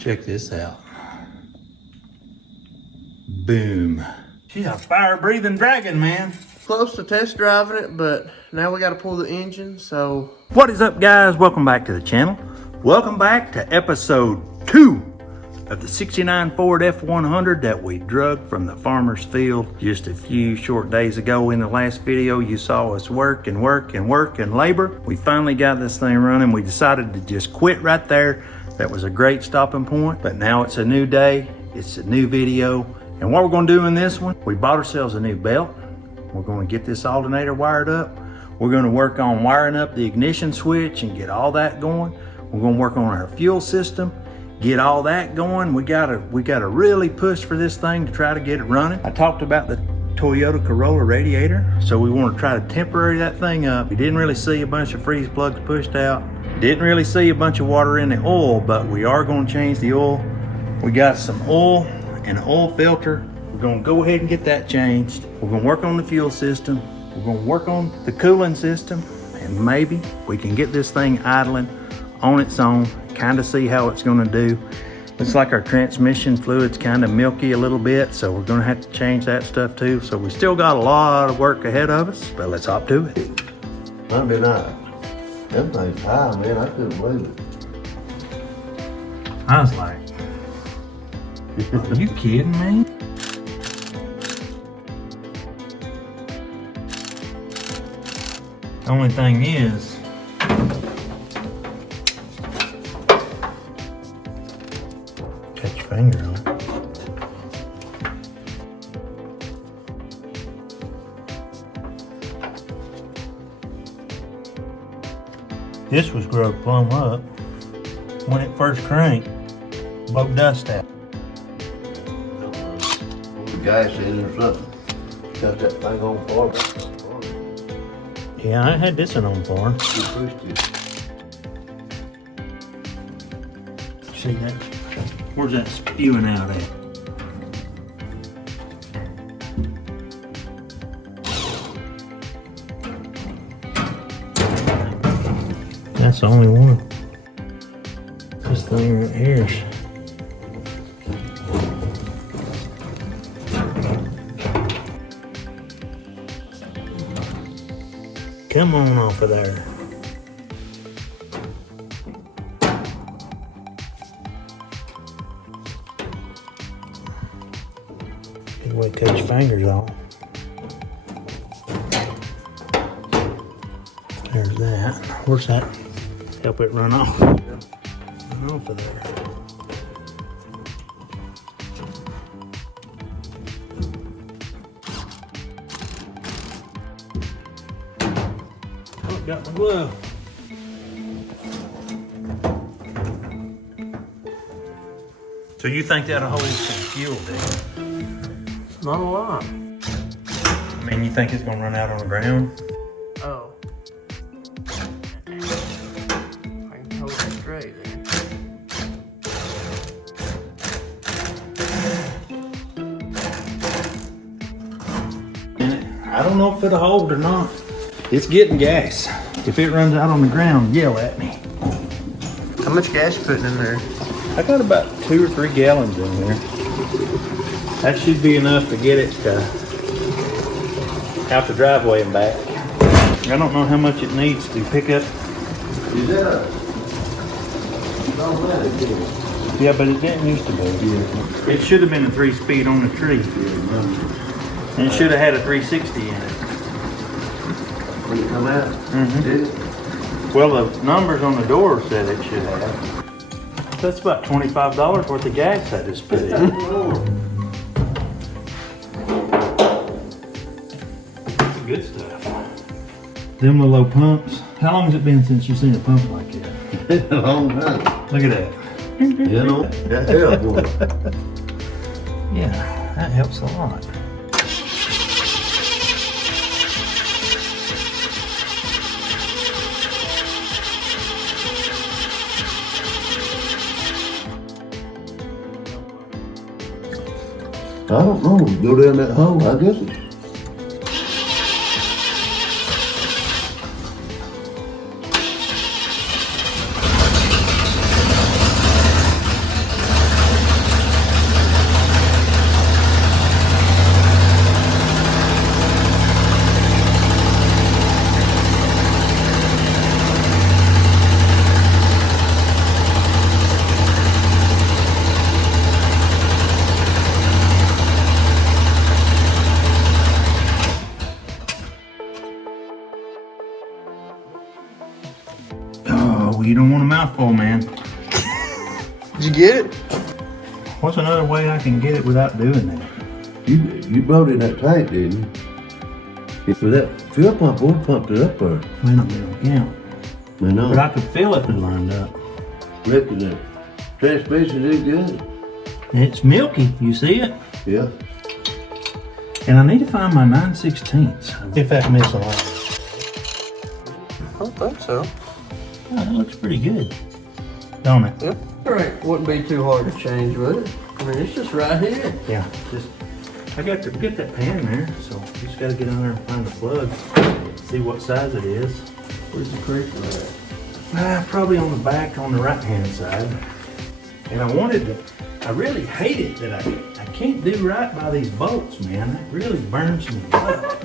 Check this out. Boom. She's a fire-breathing dragon, man. Close to test driving it, but now we got to pull the engine, so. What is up, guys? Welcome back to the channel. Welcome back to episode 2 of the 69 Ford F100 that we drug from the farmer's field just a few short days ago. In the last video, you saw us work and labor. We finally got this thing running. We decided to just quit right there. That was a great stopping point, but now it's a new day. It's a new video. And what we're gonna do in this one, we bought ourselves a new belt. We're gonna get this alternator wired up. We're gonna work on wiring up the ignition switch and get all that going. We're gonna work on our fuel system, get all that going. We gotta really push for this thing to try to get it running. I talked about the Toyota Corolla radiator, so we want to try to temporary that thing up. We didn't really see a bunch of freeze plugs pushed out. Didn't really see a bunch of water in the oil, but we are going to change the oil. We got some oil and an oil filter. We're going to go ahead and get that changed. We're going to work on the fuel system. We're going to work on the cooling system, and maybe we can get this thing idling on its own, kind of see how it's going to do. Looks like our transmission fluid's kind of milky a little bit, so we're going to have to change that stuff too. So we still got a lot of work ahead of us, but let's hop to it. Monday night. Them things high, man. I couldn't believe it. I was like, are you kidding me? The only thing is, catch your finger on it. This was growed plumb up when it first cranked, blow dust out. The gas in or something. Got that thing on fire. Yeah, I had this one on for. You pushed it. See that? Where's that spewing out at? That's the only one. This thing right here. Come on off of there. Good way to cut your fingers off. There's that. Where's that? Help it run off. Run off of there. Oh, got my glove. So you think that'll hold some fuel, do you? Not a lot. I mean, you think it's gonna run out on the ground? Oh. I can hold it straight then. I don't know if it'll hold or not. It's getting gas. If it runs out on the ground, yell at me. How much gas you putting in there? I got about 2 or 3 gallons in there. That should be enough to get it out the driveway and back. I don't know how much it needs to pick up. Is that a automatic? Yeah, but it didn't used to be. Yeah. It should have been a 3-speed on the tree. And it should have had a 360 in it. When it come out? Mm-hmm. Did it? Well, the numbers on the door said it should have. That's about $25 worth of gas I just put in. Good stuff. Them little old pumps. How long has it been since you've seen a pump like that? A long time. Look at that. You know, that helps, boy. Yeah, that helps a lot. I don't know. Go down that hole, I guess it's. mouthful, man. Did you get it? What's another way I can get it without doing that? You brought in that tank, didn't you? With that fuel pump, we pumped it up there. May not be on count. I know. But I could feel it lined up. Reckon that transmission is good. It's milky, you see it? Yeah. And I need to find my 9/16. If that miss a lot. I don't think so. Oh, that looks pretty good, don't it? Yep. Alright, wouldn't be too hard to change, would it? I mean, it's just right here. Yeah, just, I got to get that pan there, so you just gotta get on there and find the plug, see what size it is. Where's the creaker at? Probably on the back on the right hand side. And I really hate it that I can't do right by these bolts, man. That really burns me up.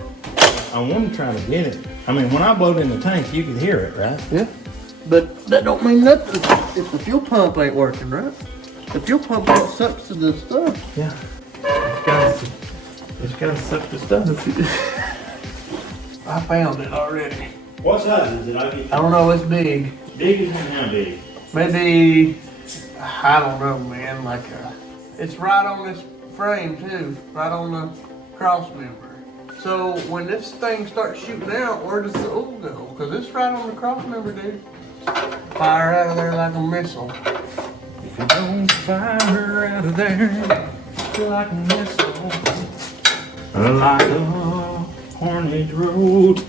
I want to try to get it. I mean, when I blowed in the tank, you could hear it, right? Yeah. But that don't mean nothing if the fuel pump ain't working, right? The fuel pump ain't sucks to the stuff. Yeah. It's gotta suck the stuff. I found it already. What size is it? I don't know, it's big. Big as in how big? Maybe, I don't know, man, like, it's right on this frame too, right on the cross member. So when this thing starts shooting out, where does the oil go? Because it's right on the cross member, dude. Fire out of there like a missile. If you don't fire out of there like a missile, like a Hornet Road.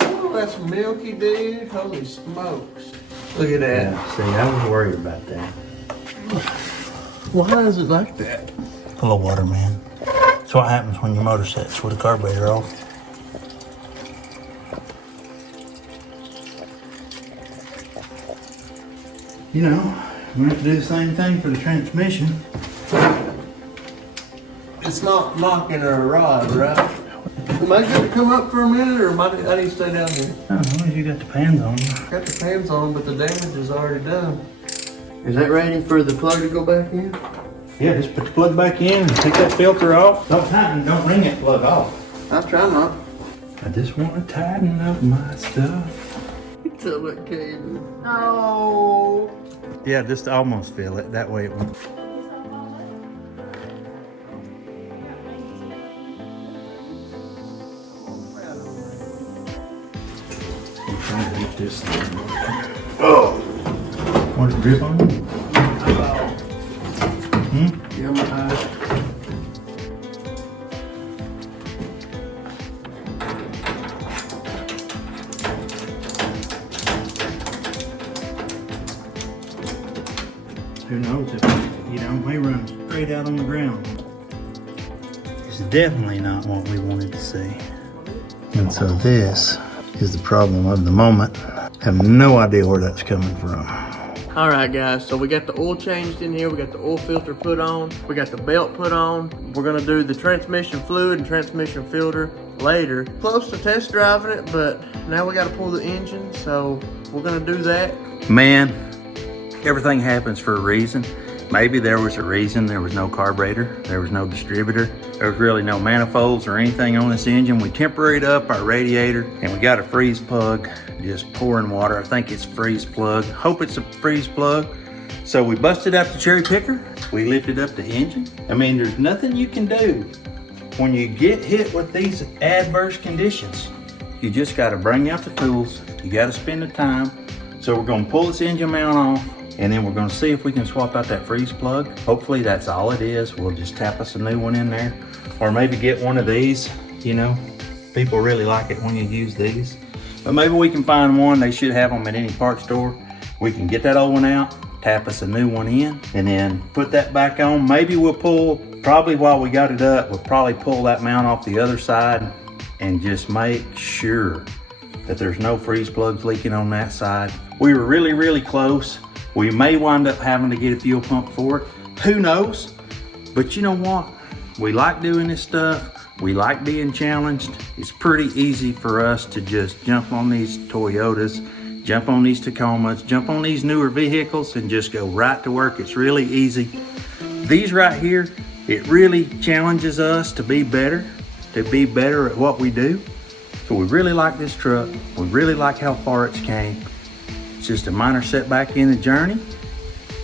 Oh, that's milky, dude. Holy smokes. Look at that. Yeah, see, I was worried about that. Why is it like that? Full of water, man. That's what happens when your motor sets with the carburetor off. You know, we have to do the same thing for the transmission. It's not knocking or a rod, right? Am I good to come up for a minute, or I need to stay down here? I don't know, you got the pans on. Got the pans on, but the damage is already done. Is that ready for the plug to go back in? Yeah, just put the plug back in and take that filter off. Don't tighten, don't wring that plug off. I'll try not. I just want to tighten up my stuff. Tell that cable. No. Yeah, just almost feel it. That way it won't. I'm trying to get this thing working. Oh! Want it to drip on you? Yeah, my eye. Who knows if, may run straight out on the ground. It's definitely not what we wanted to see. And so this is the problem of the moment. I have no idea where that's coming from. All right, guys, so we got the oil changed in here. We got the oil filter put on. We got the belt put on. We're gonna do the transmission fluid and transmission filter later. Close to test driving it, but now we gotta pull the engine, so we're gonna do that. Man, everything happens for a reason. Maybe there was a reason there was no carburetor, there was no distributor, there was really no manifolds or anything on this engine. We temporaried up our radiator and we got a freeze plug just pouring water. I think it's freeze plug. Hope it's a freeze plug. So we busted out the cherry picker. We lifted up the engine. I mean, there's nothing you can do when you get hit with these adverse conditions. You just got to bring out the tools. You got to spend the time. So we're going to pull this engine mount off, and then we're going to see if we can swap out that freeze plug. Hopefully that's all it is. We'll just tap us a new one in there, or maybe get one of these. People really like it when you use these, but maybe we can find one. They should have them at any parts store. We can get that old one out, tap us a new one in, and then put that back on. Maybe we'll probably while we got it up, we'll probably pull that mount off the other side and just make sure that there's no freeze plugs leaking on that side. We were really, really close. We may wind up having to get a fuel pump for it. Who knows? But you know what? We like doing this stuff. We like being challenged. It's pretty easy for us to just jump on these Toyotas, jump on these Tacomas, jump on these newer vehicles and just go right to work. It's really easy. These right here, it really challenges us to be better at what we do. So we really like this truck. We really like how far it's came. It's just a minor setback in the journey.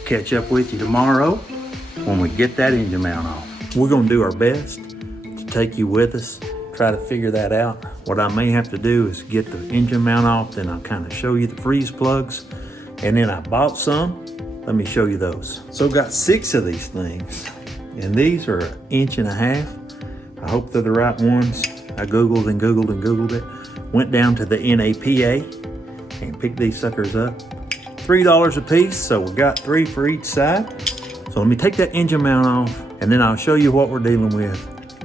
Catch up with you tomorrow when we get that engine mount off. We're gonna do our best to take you with us, try to figure that out. What I may have to do is get the engine mount off, then I'll kind of show you the freeze plugs. And then I bought some. Let me show you those. So got 6 of these things, and these are 1.5 inches. I hope they're the right ones. I Googled and Googled and Googled it. Went down to the NAPA and picked these suckers up. $3 a piece, so we got 3 for each side. So let me take that engine mount off, and then I'll show you what we're dealing with.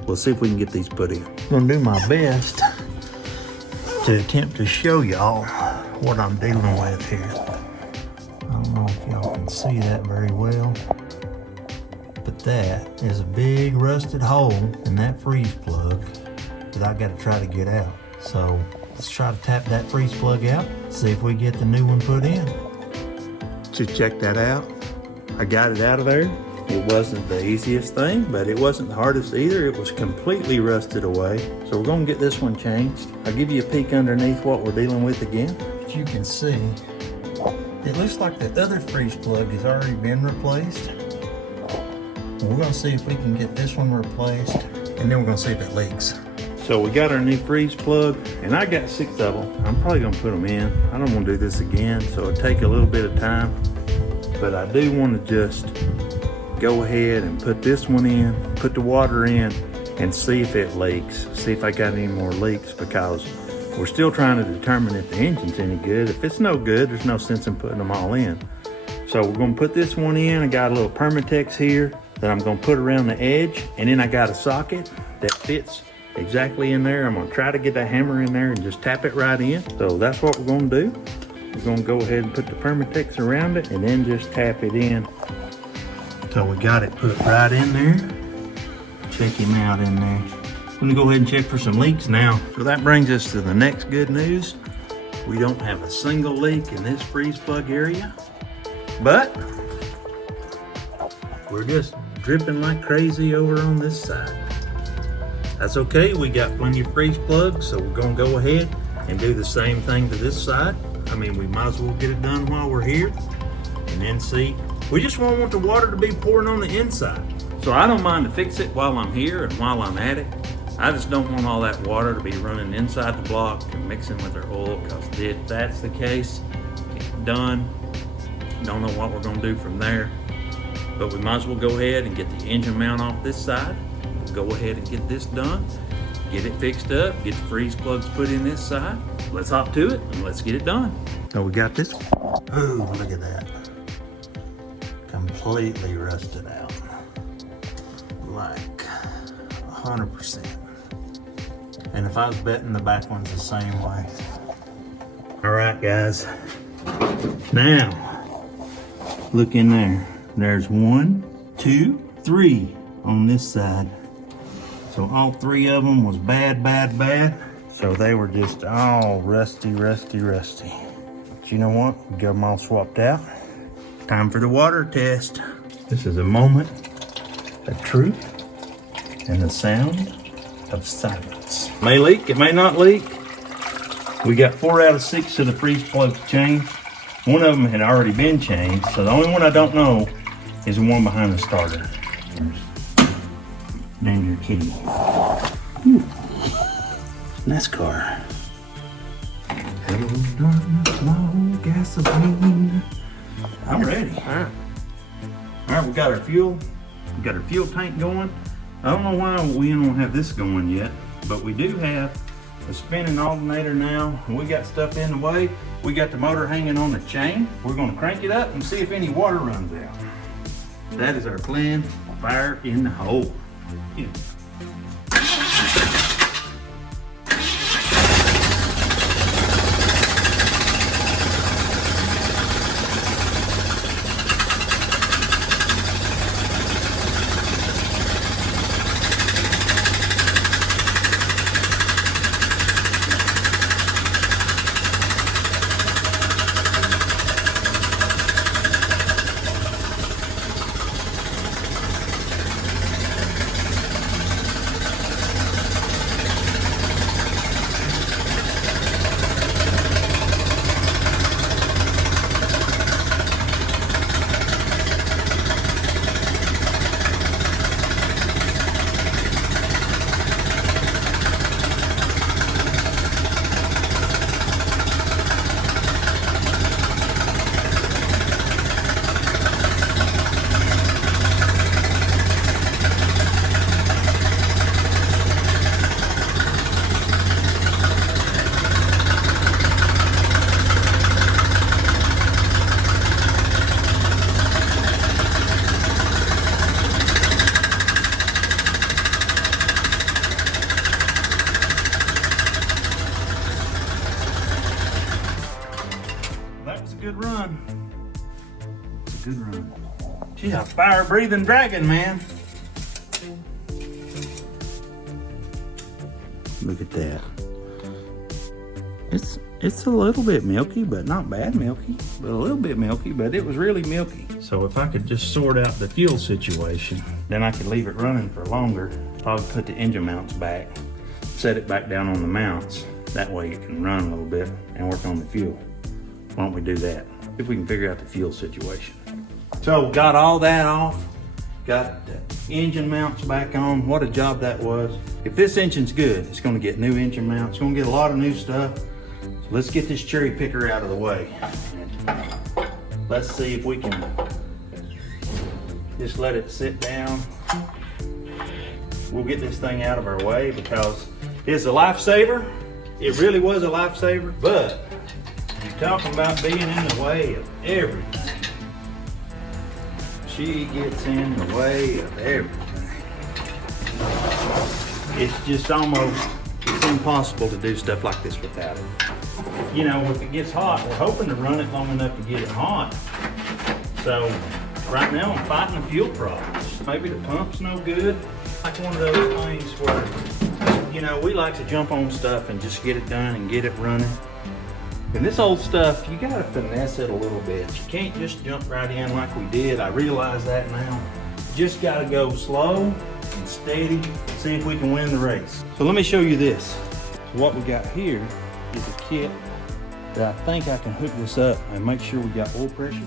We'll see if we can get these put in. I'm gonna do my best to attempt to show y'all what I'm dealing with here. I don't know if y'all can see that very well, but that is a big rusted hole in that freeze plug that I gotta try to get out. So let's try to tap that freeze plug out, see if we get the new one put in. Just check that out. I got it out of there. It wasn't the easiest thing, but it wasn't the hardest either. It was completely rusted away. So we're gonna get this one changed. I'll give you a peek underneath what we're dealing with again. As you can see, it looks like the other freeze plug has already been replaced. We're gonna see if we can get this one replaced, and then we're gonna see if it leaks. So we got our new freeze plug, and I got 6 of them. I'm probably gonna put them in. I don't wanna do this again, so it'll take a little bit of time. But I do wanna just go ahead and put this one in, put the water in, and see if it leaks. See if I got any more leaks, because we're still trying to determine if the engine's any good. If it's no good, there's no sense in putting them all in. So we're gonna put this one in. I got a little Permatex here that I'm gonna put around the edge, and then I got a socket that fits exactly in there. I'm gonna try to get that hammer in there and just tap it right in. So that's what we're gonna do. We're gonna go ahead and put the Permatex around it and then just tap it in. So we got it put right in there. Check him out in there. I'm gonna go ahead and check for some leaks now. So that brings us to the next good news. We don't have a single leak in this freeze plug area, but we're just dripping like crazy over on this side. That's okay, we got plenty of freeze plugs, so we're gonna go ahead and do the same thing to this side. I mean, we might as well get it done while we're here, and then see. We just won't want the water to be pouring on the inside. So I don't mind to fix it while I'm here and while I'm at it. I just don't want all that water to be running inside the block and mixing with our oil, because if that's the case, it's done. Don't know what we're gonna do from there. But we might as well go ahead and get the engine mount off this side. Go ahead and get this done, get it fixed up, get the freeze plugs put in this side. Let's hop to it and let's get it done. So we got this. Oh, look at that. Completely rusted out. Like 100%. And if I was betting, the back one's the same way. All right, guys. Now, look in there. There's 1, 2, 3 on this side. So all 3 of them was bad, bad, bad. So they were just all rusty, rusty, rusty. But you know what? We got them all swapped out. Time for the water test. This is a moment of truth and the sound of silence. It may leak, it may not leak. We got 4 out of 6 of the freeze plugs changed. One of them had already been changed. So the only one I don't know is the one behind the starter. Name your kitty. Ooh. NASCAR. Hello, darkness, low gasoline. I'm ready. All right, we got our fuel. We got our fuel tank going. I don't know why we don't have this going yet, but we do have a spinning alternator now. We got stuff in the way. We got the motor hanging on the chain. We're gonna crank it up and see if any water runs out. That is our plan. Fire in the hole. Yeah. run. It's a good run. She's a fire-breathing dragon, man. Look at that. It's a little bit milky, but not bad milky. But a little bit milky, but it was really milky. So if I could just sort out the fuel situation, then I could leave it running for longer. Probably put the engine mounts back, set it back down on the mounts. That way it can run a little bit and work on the fuel. Why don't we do that? If we can figure out the fuel situation. So got all that off. Got the engine mounts back on. What a job that was. If this engine's good, it's gonna get new engine mounts. It's gonna get a lot of new stuff. So let's get this cherry picker out of the way. Let's see if we can just let it sit down. We'll get this thing out of our way because it's a lifesaver. It really was a lifesaver, but you're talking about being in the way of everything. She gets in the way of everything. It's just it's impossible to do stuff like this without it. You know, if it gets hot, we're hoping to run it long enough to get it hot. So right now I'm fighting the fuel problems. Maybe the pump's no good. Like one of those things where, you know, we like to jump on stuff and just get it done and get it running. And this old stuff, you gotta finesse it a little bit. You can't just jump right in like we did. I realize that now. You just gotta go slow and steady, see if we can win the race. So let me show you this. So what we got here is a kit that I think I can hook this up and make sure we got oil pressure,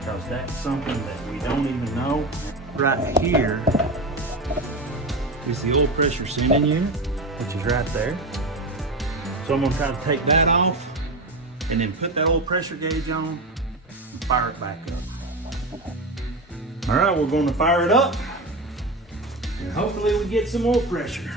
because that's something that we don't even know. Right here is the oil pressure sending unit, which is right there. So I'm gonna try to take that off and then put that oil pressure gauge on and fire it back up. All right, we're gonna fire it up and hopefully we get some oil pressure.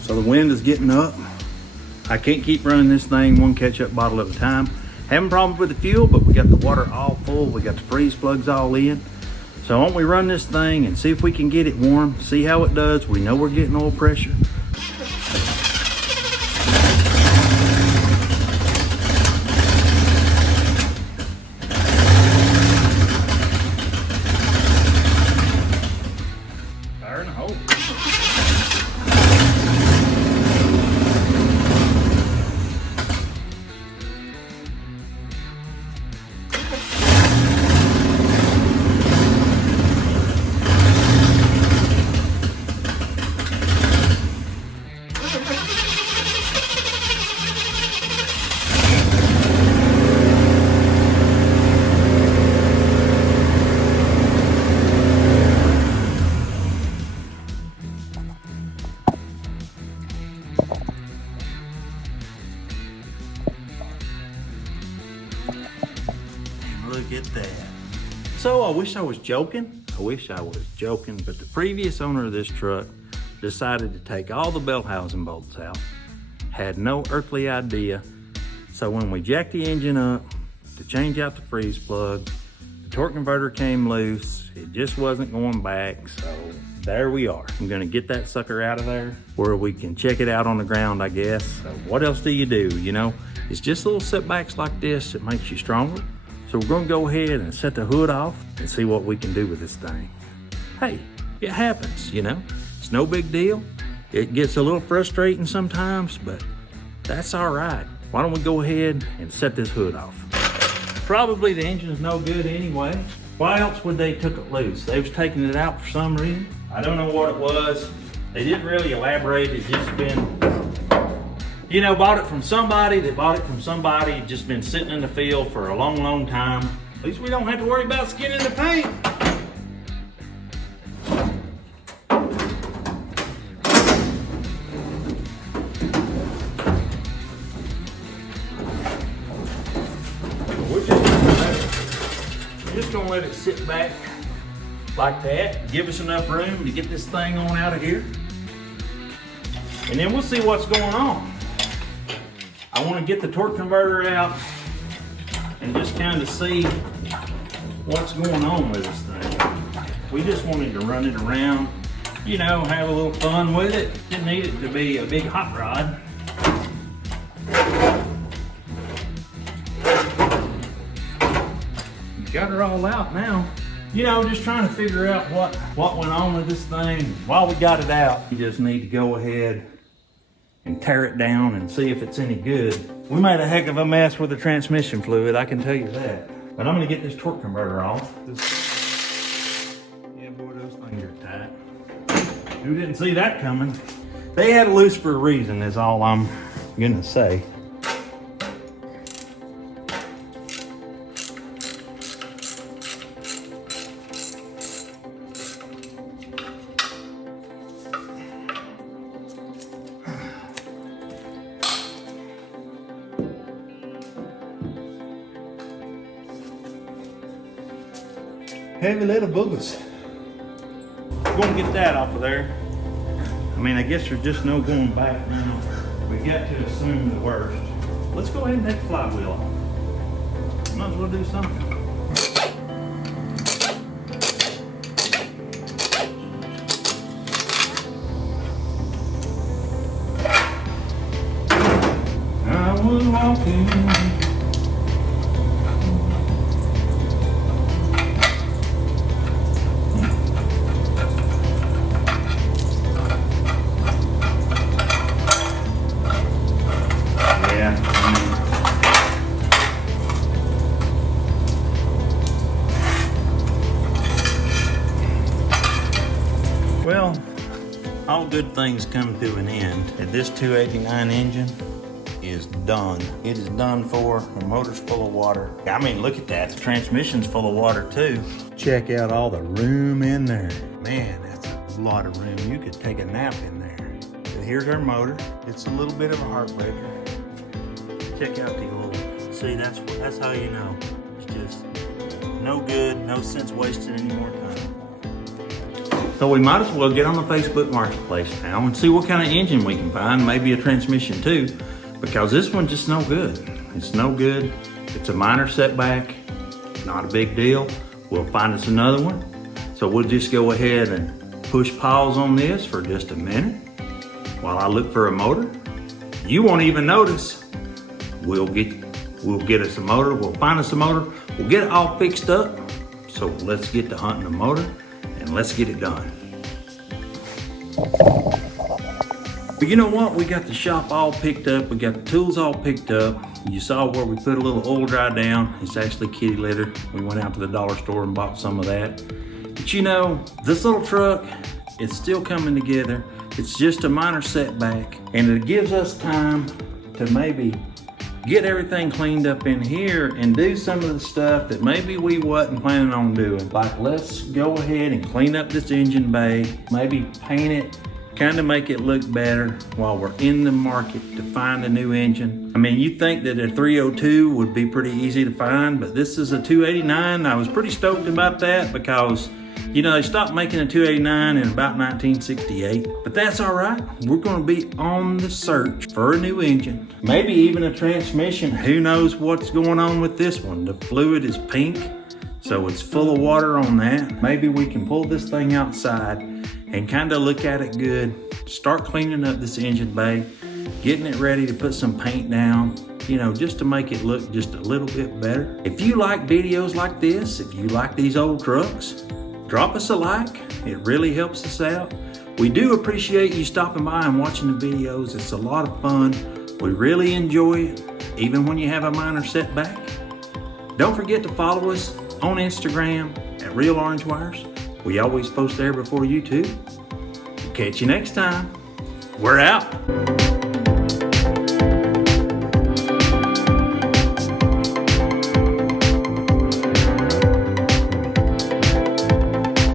So the wind is getting up. I can't keep running this thing one ketchup bottle at a time. Having problems with the fuel, but we got the water all full. We got the freeze plugs all in. So why don't we run this thing and see if we can get it warm, see how it does. We know we're getting oil pressure. Fire in the hole. Look at that. So I wish I was joking. But the previous owner of this truck decided to take all the belt housing bolts out. Had no earthly idea. So when we jacked the engine up to change out the freeze plug, the torque converter came loose. It just wasn't going back. So there we are. I'm gonna get that sucker out of there where we can check it out on the ground, I guess. So what else do? You know, it's just little setbacks like this that makes you stronger. So we're gonna go ahead and set the hood off and see what we can do with this thing. Hey, it happens, you know? It's no big deal. It gets a little frustrating sometimes, but that's all right. Why don't we go ahead and set this hood off? Probably the engine's no good anyway. Why else would they took it loose? They was taking it out for some reason. I don't know what it was. They didn't really elaborate. It's just been, you know, bought it from somebody that bought it from somebody. It's just been sitting in the field for a long, long time. At least we don't have to worry about skinning the paint. We're just gonna let it sit back like that. Give us enough room to get this thing on out of here. and then we'll see what's going on. I want to get the torque converter out and just kind of see what's going on with this thing. We just wanted to run it around, you know, have a little fun with it. Didn't need it to be a big hot rod. Got her all out now. You know, just trying to figure out what went on with this thing. While we got it out, you just need to go ahead and tear it down and see if it's any good. We made a heck of a mess with the transmission fluid, I can tell you that. But I'm gonna get this torque converter off. Yeah, boy, those things are tight. Who didn't see that coming? They had it loose for a reason, is all I'm gonna say. Heavy little boogers. We're gonna get that off of there. I mean, I guess there's just no going back now. We got to assume the worst. Let's go ahead and take the flywheel off. Might as well do something. I was walking. Well, all good things come to an end. And this 289 engine is done. It is done for. The motor's full of water. I mean, look at that. The transmission's full of water too. Check out all the room in there. Man, that's a lot of room. You could take a nap in there. But here's our motor. It's a little bit of a heartbreaker. Check out the oil. See, that's how you know. It's just no good, no sense wasting any more time. So we might as well get on the Facebook Marketplace now and see what kind of engine we can find, maybe a transmission too, because this one's just no good. It's no good. It's a minor setback, not a big deal. We'll find us another one. So we'll just go ahead and push pause on this for just a minute while I look for a motor. You won't even notice. We'll get us a motor, we'll find us a motor, we'll get it all fixed up. So let's get to hunting a motor and let's get it done. But you know what? We got the shop all picked up. We got the tools all picked up. You saw where we put a little oil dry down. It's actually kitty litter. We went out to the dollar store and bought some of that. But you know, this little truck, it's still coming together. It's just a minor setback, and it gives us time to maybe get everything cleaned up in here and do some of the stuff that maybe we wasn't planning on doing. Like, let's go ahead and clean up this engine bay, maybe paint it, kind of make it look better while we're in the market to find a new engine. I mean, you think that a 302 would be pretty easy to find, but this is a 289. I was pretty stoked about that because, you know, they stopped making a 289 in about 1968, but that's all right. We're gonna be on the search for a new engine, maybe even a transmission. Who knows what's going on with this one? The fluid is pink, so it's full of water on that. Maybe we can pull this thing outside and kind of look at it good, start cleaning up this engine bay, getting it ready to put some paint down, you know, just to make it look just a little bit better. If you like videos like this, if you like these old trucks, drop us a like. It really helps us out. We do appreciate you stopping by and watching the videos. It's a lot of fun. We really enjoy it, even when you have a minor setback. Don't forget to follow us on Instagram at Real Orange Wires. We always post there before YouTube. Catch you next time. We're out.